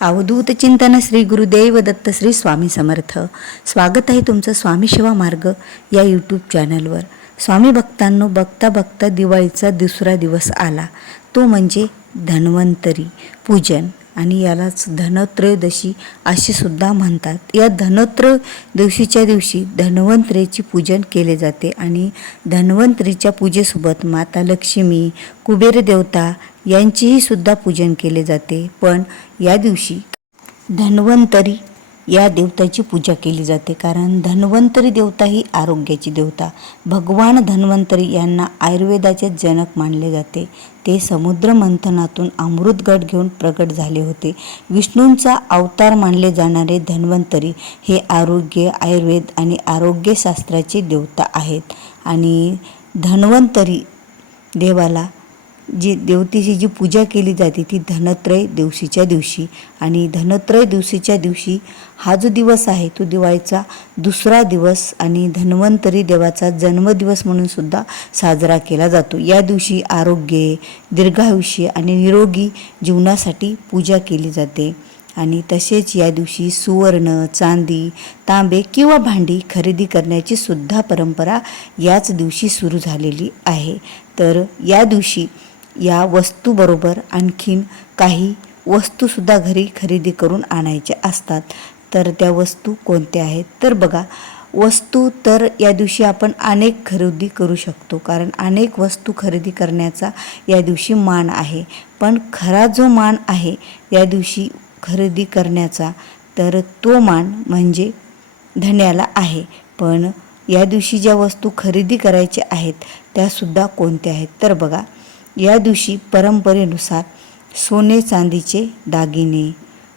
अवधूत चिंतन श्री गुरुदेव दत्त श्री स्वामी समर्थ. स्वागत आहे तुमचं स्वामी शिवा मार्ग या यूट्यूब चॅनलवर स्वामी भक्तांनो बघता बघता दिवाळीचा दुसरा दिवस आला. तो म्हणजे धन्वंतरी पूजन. आणि यालाच धनत्रयोदशी असे सुद्धा म्हणतात. या धनत्रयोदशीच्या दिवशी धन्वंतरीची पूजन केले जाते. आणि धन्वंतरीच्या पूजेसोबत माता लक्ष्मी कुबेर देवता यांचेही सुद्धा पूजन केले जाते. पण या दिवशी धन्वंतरी या देवताची पूजा केली जाते. कारण धन्वंतरी देवता ही आरोग्याची देवता. भगवान धन्वंतरी यांना आयुर्वेदाचे जनक मानले जाते. ते समुद्र मंथनातून अमृतगड घेऊन प्रगट झाले होते. विष्णूंचा अवतार मानले जाणारे धन्वंतरी हे आरोग्य आयुर्वेद आणि आरोग्यशास्त्राचे देवता आहेत. आणि धन्वंतरी देवाला जी देवतेची जी पूजा केली जाते ती धनत्रय दिवशीच्या दिवशी. आणि धनत्रय दिवशीच्या दिवशी हा जो दिवस आहे तो दिवाळीचा दुसरा दिवस आणि धन्वंतरी देवाचा जन्मदिवस म्हणून सुद्धा साजरा केला जातो. या दिवशी आरोग्य दीर्घायुष्य आणि निरोगी जीवनासाठी पूजा केली जाते. आणि तसेच या दिवशी सुवर्ण चांदी तांबे किंवा भांडी खरेदी करण्याची सुद्धा परंपरा याच दिवशी सुरू झालेली आहे. तर या दिवशी या वस्तूबरोबर आणखीन काही वस्तूसुद्धा घरी खरेदी करून आणायच्या असतात. तर त्या वस्तू कोणत्या आहेत? तर बघा वस्तू तर या दिवशी आपण अनेक खरेदी करू शकतो. कारण अनेक वस्तू खरेदी करण्याचा या दिवशी मान आहे. पण खरा जो मान आहे या दिवशी खरेदी करण्याचा तर तो मान म्हणजे धन्याला आहे. पण या दिवशी ज्या वस्तू खरेदी करायच्या आहेत त्यासुद्धा कोणत्या आहेत? तर बघा या दिवशी परंपरेनुसार सोने चांदीचे दागिने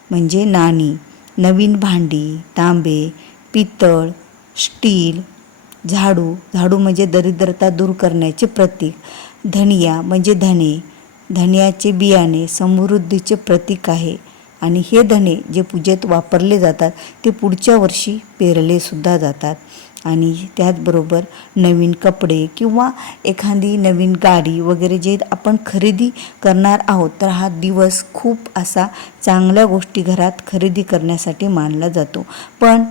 म्हणजे नाणी नवीन भांडी तांबे पितळ स्टील झाडू झाडू म्हणजे दरिद्रता दूर करण्याचे प्रतीक धनिया म्हणजे धने धनियाचे बियाणे समृद्धीचे प्रतीक आहे आणि हे धने जे पूजेत वापरले जातात ते पुढच्या वर्षी पेरले सुद्धा जातात. आणि त्याचबरोबर नवीन कपडे किंवा एखादी नवीन गाडी वगैरे जे आपण खरेदी करणार आहोत तर हा दिवस खूप असा चांगल्या गोष्टी घरात खरेदी करण्यासाठी मानला जातो. पण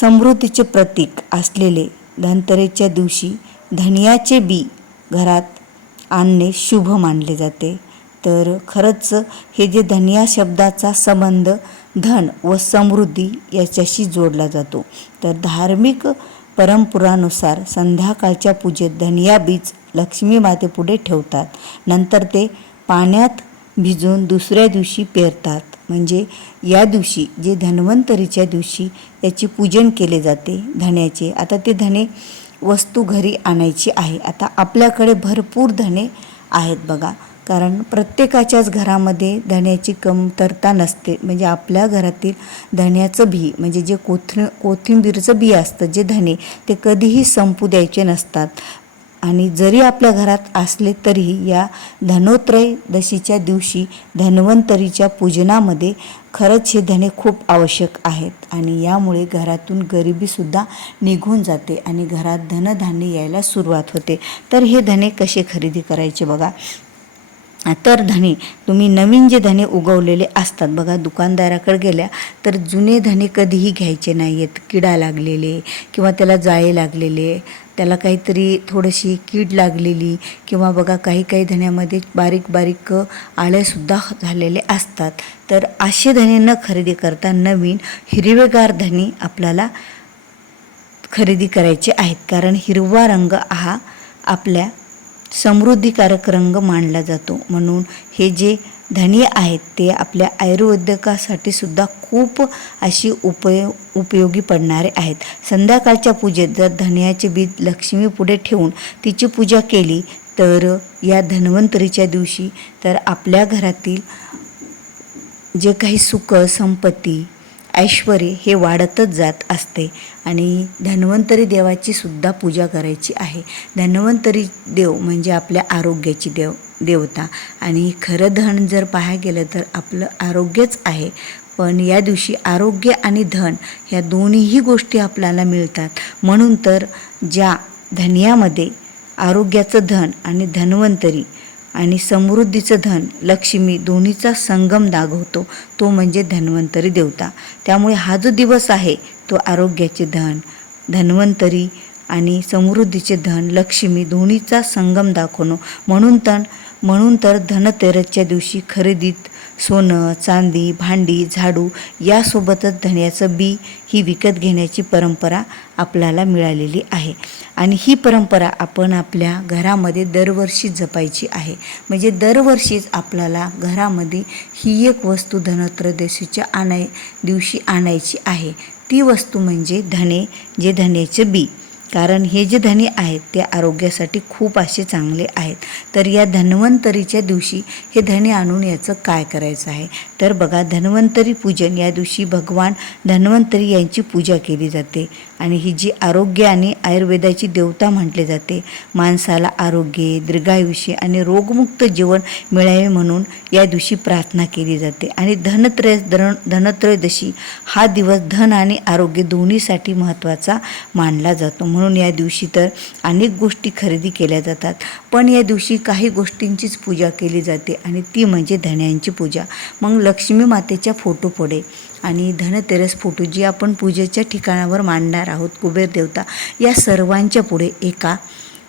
समृद्धीचे प्रतीक असलेले धनतरेच्या दिवशी धनियाचे बी घरात आणणे शुभ मानले जाते. तर खरंच हे जे धनिया शब्दाचा संबंध धन व समृद्धी याच्याशी जोडला जातो. तर धार्मिक परंपरानुसार संध्याकाळच्या पूजेत धनिया बीज लक्ष्मी मातेपुढे ठेवतात. नंतर ते पाण्यात भिजून दुसऱ्या दिवशी पेरतात. म्हणजे या दिवशी जे धन्वंतरीच्या दिवशी याची पूजन केले जाते धण्याचे आता ते धने वस्तू घरी आणायची आहे. आता आपल्याकडे भरपूर धने आहेत बघा. कारण प्रत्येकाच्याच घरामध्ये धण्याची कमतरता नसते. म्हणजे आपल्या घरातील धण्याचं बी म्हणजे जे कोथि कोथिंबीरचं बी असतं जे धने ते कधीही संपू द्यायचे नसतात. आणि जरी आपल्या घरात असले तरीही या धनोत्रयदशीच्या दिवशी धन्वंतरीच्या पूजनामध्ये खरंच हे धने खूप आवश्यक आहेत. आणि यामुळे घरातून गरिबीसुद्धा निघून जाते आणि घरात धनधान्य यायला सुरुवात होते. तर हे धने कसे खरेदी करायचे बघा. तर धने तुम्ही नवीन जे धने उगवलेले असतात बघा दुकानदाराकडे गेल्या तर जुने धने कधीही घ्यायचे नाही आहेत किडा लागलेले किंवा त्याला जाळे लागलेले त्याला काहीतरी थोडीशी कीड लागलेली किंवा बघा काही काही धण्यामध्ये बारीक बारीक आळ्यासुद्धा झालेले असतात. तर असे धने न खरेदी करता नवीन हिरवेगार धने आपल्याला खरेदी करायचे आहेत. कारण हिरवा रंग हा आपल्या समृद्धीकारक रंग मानला जातो. म्हणून हे जे धनी आहेत ते आपल्या आयुर्वेदकासाठी सुद्धा खूप अशी उपयो उपयोगी पडणारे आहेत. संध्याकाळच्या पूजेत जर धनियाचे बीज लक्ष्मी पुढे ठेवून तिची पूजा केली तर या धन्वंतरीच्या दिवशी तर आपल्या घरातील जे काही सुख संपत्ती ऐश्वर हे वाढतच जात असते आणि धन्वंतरी देवाची सुद्धा पूजा करायची आहे. धन्वंतरी देव म्हणजे आपल्या आरोग्याची देव देवता. आणि खरं धन जर पाहायला गेलं तर आपलं आरोग्यच आहे. पण या दिवशी आरोग्य आणि धन ह्या दोन्हीही गोष्टी आपल्याला मिळतात. म्हणून तर ज्या धन्यामध्ये आरोग्याचं धन आणि धन्वंतरी आणि समृद्धीचं धन लक्ष्मी दोन्हीचा संगम दाखवतो. तो म्हणजे धन्वंतरी देवता. त्यामुळे हा जो दिवस आहे तो आरोग्याचे धन धन्वंतरी आणि समृद्धीचे धन लक्ष्मी दोन्हीचा संगम दाखवणं. म्हणून तर म्हणून तर धनतेरसच्या दिवशी खरेदीत सोनं चांदी भांडी झाडू यासोबतच धण्याचं बी ही विकत घेण्याची परंपरा आपल्याला मिळालेली आहे. आणि ही परंपरा आपण आपल्या घरामध्ये दरवर्षी जपायची आहे. म्हणजे दरवर्षीच आपल्याला घरामध्ये ही एक वस्तू धनत्रयोदशीच्या आणाय दिवशी आणायची आहे. ती वस्तू म्हणजे धणे जे धण्याचे बी. कारण हे जे धने आहेत ते आरोग्यासाठी खूप असे चांगले आहेत. तर या धन्वंतरीच्या दिवशी हे धने आणून याचं काय करायचं आहे? तर बघा धन्वंतरी पूजन या दिवशी भगवान धन्वंतरी यांची पूजा केली जाते. आणि ही जी आरोग्य आणि आयुर्वेदाची देवता म्हटले जाते माणसाला आरोग्य दीर्घायुष्य आणि रोगमुक्त जीवन मिळावे म्हणून या दिवशी प्रार्थना केली जाते. आणि धनत्रय धन धनत्रयोदशी हा दिवस धन आणि आरोग्य दोन्हीसाठी महत्त्वाचा मानला जातो. म्हणून या दिवशी तर अनेक गोष्टी खरेदी केल्या जातात. पण या दिवशी काही गोष्टींचीच पूजा केली जाते आणि ती म्हणजे धण्यांची पूजा. मग लक्ष्मी मातेच्या फोटो पुढे. आणि धनतेरस फोटो जी आपण पूजेच्या ठिकाणावर मांडणार आहोत कुबेर देवता या सर्वांच्या पुढे एका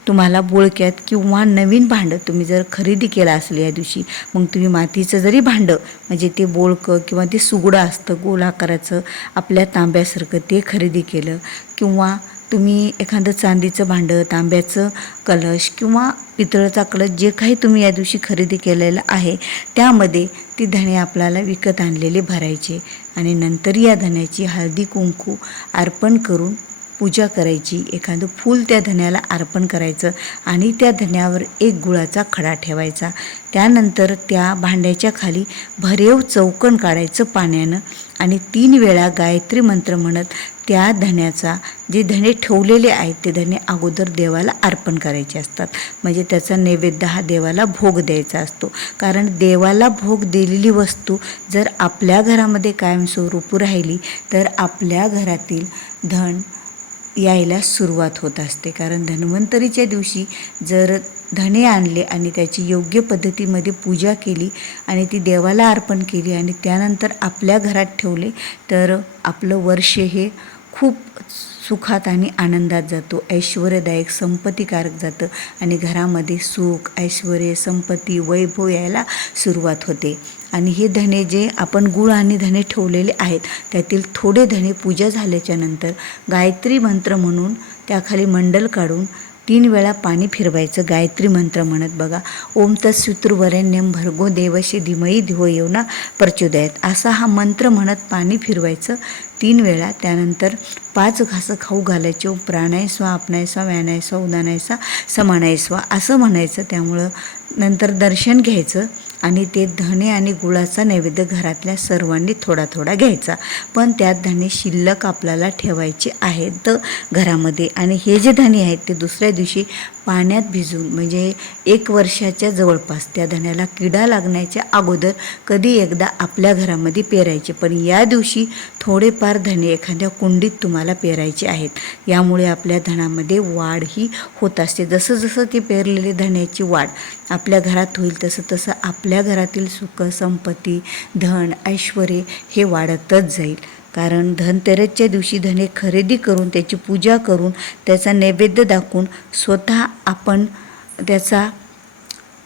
तुम्हाला बोळक्यात किंवा नवीन भांडं तुम्ही जर खरेदी केलं असलं या दिवशी मग तुम्ही मातीचं जरी भांडं म्हणजे ते बोळकं किंवा ते सुगडं असतं गोल आकाराचं आपल्या तांब्यासारखं ते खरेदी केलं किंवा तुम्ही एखादं चांदीचं भांडं तांब्याचं कलश किंवा पितळचा कलश जे काही तुम्ही या दिवशी खरेदी केलेलं आहे त्यामध्ये ती धणे आपल्याला विकत आणलेले भरायचे आणि नंतर या धण्याची हळदी कुंकू अर्पण करून पूजा करायची एखादं फूल त्या धण्याला अर्पण करायचं आणि त्या धण्यावर एक गुळाचा खडा ठेवायचा. त्यानंतर त्या भांड्याच्या खाली भरेव चौकण काढायचं पाण्यानं आणि तीन वेळा गायत्री मंत्र म्हणत त्या धण्याचा जे धणे ठेवलेले आहेत ते धणे अगोदर देवाला अर्पण करायचे असतात. म्हणजे त्याचा नैवेद्य हा देवाला भोग द्यायचा असतो. कारण देवाला भोग दिलेली वस्तू जर आपल्या घरामध्ये कायमस्वरूपी राहिली तर आपल्या घरातील धन यायला सुरुवात होत असते. कारण धन्वंतरीच्या दिवशी जर धणे आणले आणि त्याची योग्य पद्धतीमध्ये पूजा केली आणि ती देवाला अर्पण केली आणि त्यानंतर आपल्या घरात ठेवले तर आपलं वर्ष हे खूप सुखात आणि आनंदात जातो. ऐश्वर्यदायक संपत्तीकारक जातं आणि घरामध्ये सुख ऐश्वर संपत्ती वैभव यायला सुरुवात होते. आणि हे धणे जे आपण गुळ आणि धणे ठेवलेले आहेत त्यातील थोडे धणे पूजा झाल्याच्यानंतर गायत्री मंत्र म्हणून त्याखाली मंडल काढून तीन वेळा पाणी फिरवायचं गायत्री मंत्र म्हणत बघा. ओम तत्सुत्रवरेण्यम भर्गो देवशी धीमई धिवो येवना प्रचोदयात. असा हा मंत्र म्हणत पाणी फिरवायचं. तीन वेळा त्यानंतर पाच घासं खाऊ घालायचे. प्राणायस्वा आपणायस्वा व्यानायस्वा उदानायसा समानायस्वा असं म्हणायचं. त्यामुळं नंतर दर्शन घ्यायचं. आणि ते धणे आणि गुळाचा नैवेद्य घरातल्या सर्वांनी थोडा थोडा घ्यायचा. पण त्यात धणे शिल्लक आपल्याला ठेवायचे आहेत घरामध्ये. आणि हे जे धणे आहेत ते दुसऱ्या दिवशी पाण्यात भिजून म्हणजे एक वर्षाच्या जवळपास त्या धण्याला किडा लागण्याच्या अगोदर कधी एकदा आपल्या घरामध्ये पेरायचे. पण या दिवशी थोडेफार धणे एखाद्या कुंडीत तुम्हाला पेरायचे आहेत. यामुळे आपल्या धनामध्ये वाढ ही होत असते. जसं जसं ती पेरलेली धण्याची वाढ आपल्या घरात होईल तसं तसं आपल्या घरातील सुख संपत्ती धन ऐश्वर्य हे वाढतच जाईल. कारण धनतेरसच्या दिवशी धने खरेदी करून त्याची पूजा करून त्याचा नैवेद्य दाखवून स्वतः आपण त्याचा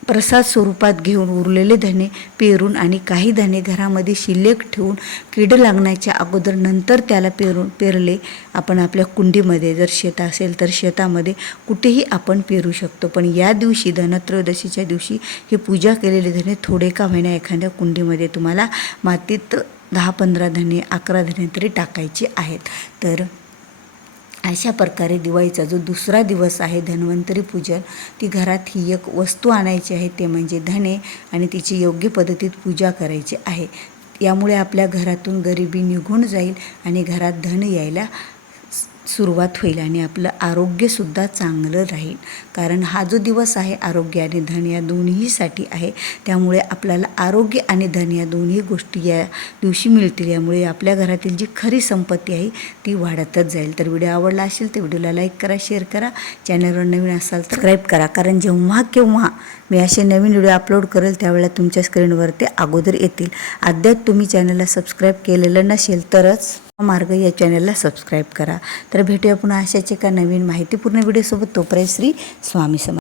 प्रसाद स्वरूपात घेऊन उरलेले धने पेरून आणि काही धने घरामध्ये शिल्लक ठेवून कीड लागण्याच्या अगोदर नंतर त्याला पेरून पेरले आपण आपल्या कुंडीमध्ये. जर शेत असेल तर शेतामध्ये कुठेही आपण पेरू शकतो. पण या दिवशी धनत्रयोदशीच्या दिवशी ही पूजा केलेले धने थोडे का होईना एखाद्या कुंडीमध्ये तुम्हाला मातीत दहा पंधरा धने अकरा धने तरी टाकायचे आहेत. तर अशा प्रकारे दिवाळीचा जो दुसरा दिवस आहे धन्वंतरी पूजन ती घरात ही एक वस्तू आणायची आहे ते म्हणजे धने आणि तिची योग्य पद्धतीत पूजा करायची आहे. यामुळे आपल्या घरातून गरिबी निघून जाईल आणि घरात धन यायला सुरुवात होईल आणि आपलं आरोग्यसुद्धा चांगलं राहील. कारण हा जो दिवस आहे आरोग्य आणि धन या दोन्हीसाठी आहे. त्यामुळे आपल्याला आरोग्य आणि धन या दोन्ही गोष्टी या दिवशी मिळतील. यामुळे आपल्या घरातील जी खरी संपत्ती आहे ती वाढतच जाईल. तर व्हिडिओ आवडला असेल तर व्हिडिओला लाईक करा शेअर करा. चॅनलवर नवीन असाल तर सबस्क्राईब करा. कारण जेव्हा केव्हा मी असे नवीन व्हिडिओ अपलोड करेल त्यावेळेला तुमच्या स्क्रीनवर ते अगोदर येतील. अद्याप तुम्ही चॅनलला सबस्क्राईब केलेलं नसेल तरच मार्ग या चॅनलला सबस्क्राईब करा. तर भेटूया पुन्हा अशाच एका नवीन माहितीपूर्ण व्हिडिओसोबत तोपर्यंत श्री स्वामी समर्थ.